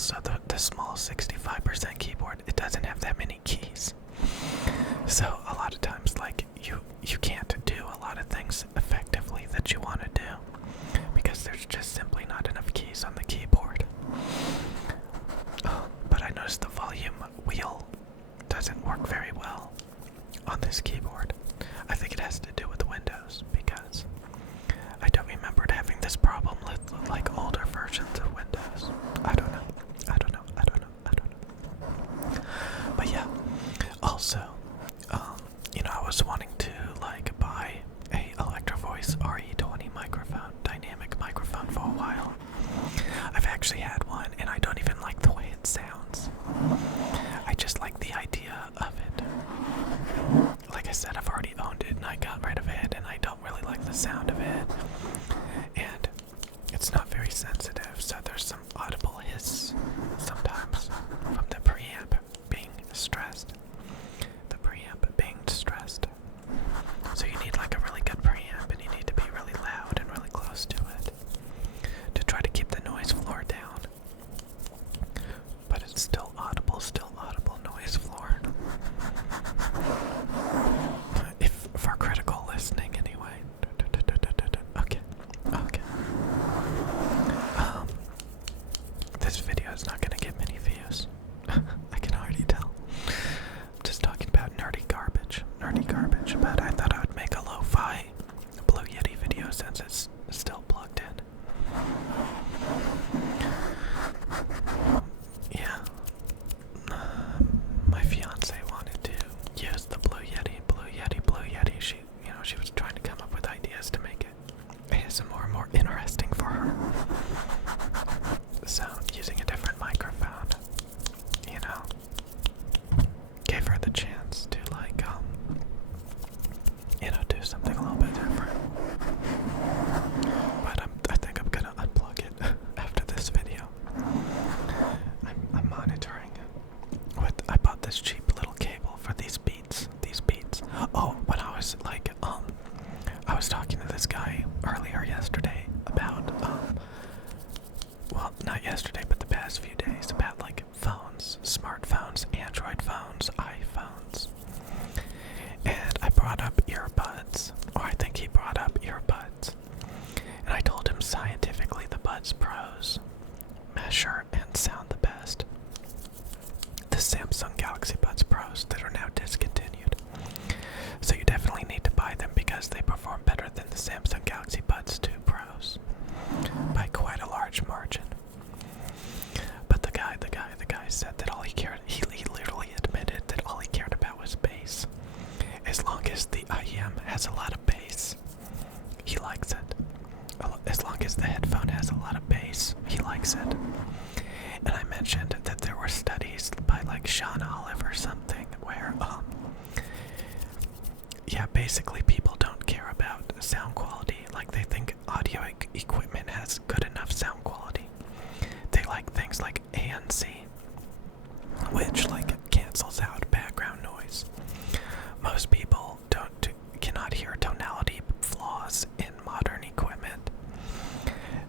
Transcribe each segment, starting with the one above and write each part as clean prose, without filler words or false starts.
also the small 65% keyboard, it doesn't have that many keys. So a lot of times, like, you can't do a lot of things effectively that you want to do because there's just simply not enough keys on the keyboard. But I noticed the volume wheel doesn't work very well on this keyboard. I think it has to do with Windows because I don't remember having this problem with like older versions of Windows. I don't know. But yeah, also, I was wanting to like buy a Electro Voice RE20 microphone, dynamic microphone for a while. I've actually had one and I don't even like the way it sounds. I just like the idea of it. Like I said, I've already owned it and I got rid of it and I don't really like the sound of it. And it's not very sensitive, so there's some audible hiss sometimes from the preamp being stressed. The preamp being stressed. So you need like a really good preamp and you need to be really loud and really close to it to try to keep the noise floor down. But it's still audible noise floor. If for critical listening anyway. Okay. This video is not gonna get many views. I can already tell. I'm just talking about nerdy garbage, but I thought I would make a lo-fi Blue Yeti video since it's still plugged in. Yeah. My fiance wanted to use the Blue Yeti. She was trying to come up with ideas to make it ASMR more interesting for her. So, using a different microphone, gave her the chance to like, do something a little bit different. But I think I'm gonna unplug it after this video. I'm monitoring I bought this cheap little cable for these beats. Oh, when I was like, I was talking to this guy earlier yesterday about, well, not yesterday, but the past few days, about like phones, smartphones, Android phones, iPhones. And I brought up earbuds, or I think he brought up earbuds. And I told him scientifically the Buds Pros measure and sound the best. The Samsung Galaxy Buds Pros that are now discontinued. So you definitely need to buy them because they perform better than the Samsung Galaxy Buds 2 Pros by quite a large margin. But the guy said that all he cared, he literally admitted that all he cared about was bass. As long as the IEM has a lot of bass, he likes it. As long as the headphone has a lot of bass, he likes it. And I mentioned that there were studies by like Sean Olive or something where, basically people don't care about sound quality. Like they think audio equipment has good enough sound quality. They like things like ANC, which like cancels out background noise. Most people cannot hear tonality flaws in modern equipment.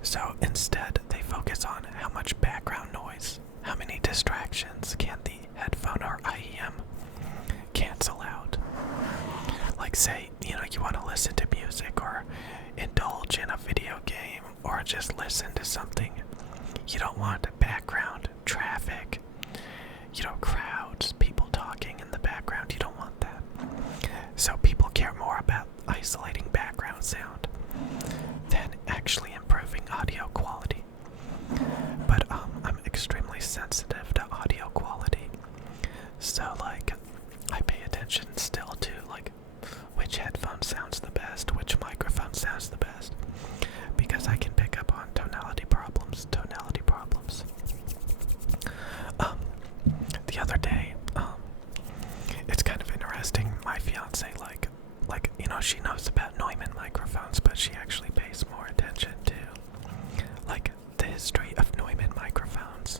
So instead, they focus on how much background noise, how many distractions can the headphone or IEM cancel out. Like say, you want to listen to music or indulge in a video game or just listen to something. You don't want background traffic, crowds, people talking in the background. You don't want that. So people care more about isolating background sound than actually improving audio quality. But I'm extremely sensitive to audio quality. So like I pay attention still to like which headphone sounds the best, which microphone sounds the best, because I can pick up on tonality problems. The other day, it's kind of interesting. My fiance, she knows about Neumann microphones, but she actually pays more attention to, like, the history of Neumann microphones.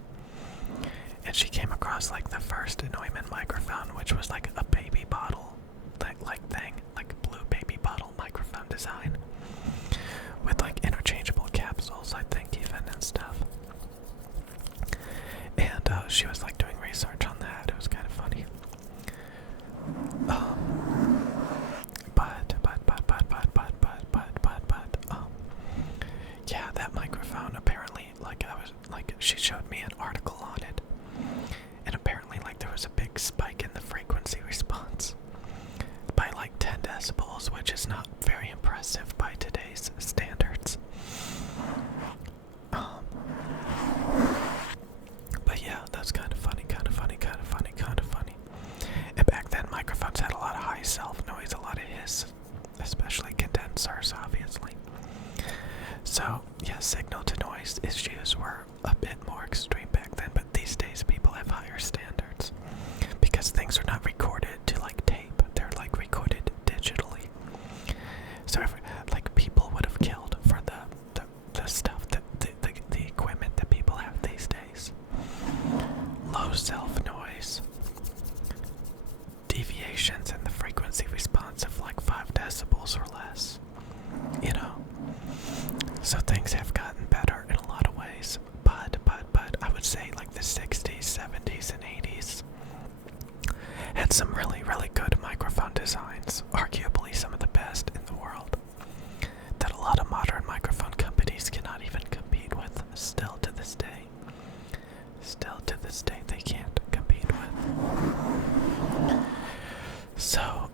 And she came across, like, the first Neumann microphone, which was, like, a baby bottle, thing, like, blue baby bottle microphone design, with, like, interchangeable capsules, I think, even, and stuff. she showed me an article on it, and apparently, like, there was a big spike in the frequency response by like 10 decibels, which is not very impressive by today's standards. But yeah, that's kind of funny, kind of funny, kind of funny, kind of funny. And back then, microphones had a lot of high self-noise, a lot of hiss, especially condensers, obviously. So, yeah, signal-to-noise issues were a bit more extreme back then, but these days people have higher standards because things are not recorded to, like, tape. They're, like, recorded digitally. So, like, people would have killed for the stuff, the equipment that people have these days. Low self-noise, deviations in the frequency response of like 5 decibels or less, you know. So things have gotten better in a lot of ways, but I would say like the 60s, 70s, and 80s had some really, really good microphone designs, arguably some of the best in the world, that a lot of modern microphone companies cannot even compete with, still to this day. Still to this day, they can't compete with. So,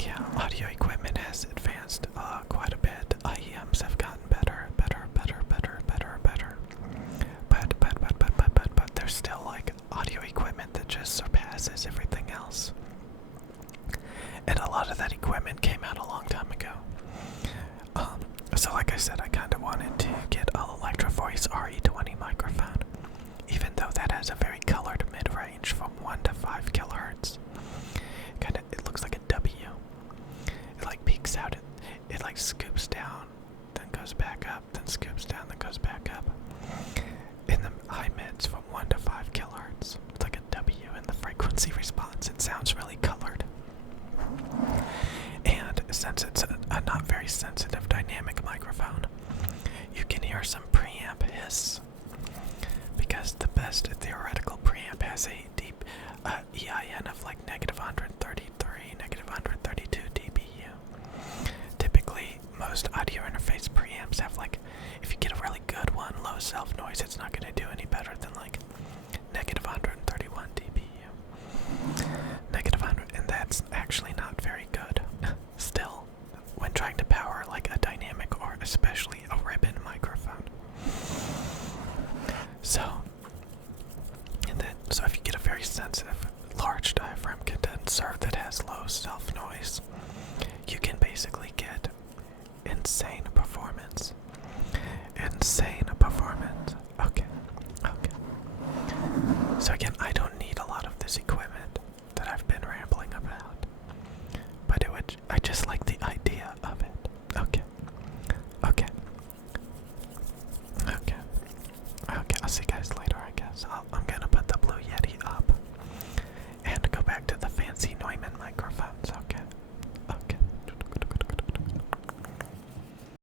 yeah, audio equipment has advanced quite a bit. IEMs have gotten better. But there's still like audio equipment that just surpasses everything else. And a lot of that equipment came out a long time ago. So like I said, I kind of wanted to get an Electro Voice RE20 microphone, even though that has a very colored mid-range from 1 to 5 kilohertz. It looks like a W. It like peaks out, it like scoops down, then goes back up, then scoops down, then goes back up. In the high mids from 1 to 5 kilohertz, it's like a W in the frequency response. It sounds really colored. And since it's a not very sensitive dynamic microphone, you can hear some preamp hiss, because the best theoretical preamp has a deep EIN of like -133, -132 dBu. Typically, most audio interface preamps have like, if you get a really good one, low self-noise, it's not going to do any better than like -131 dBu. -100, and that's actually not very good. Still, when trying to power like a dynamic or especially a ribbon microphone. So if you get a very sensitive, large diaphragm condenser that has low self-noise, you can basically get insane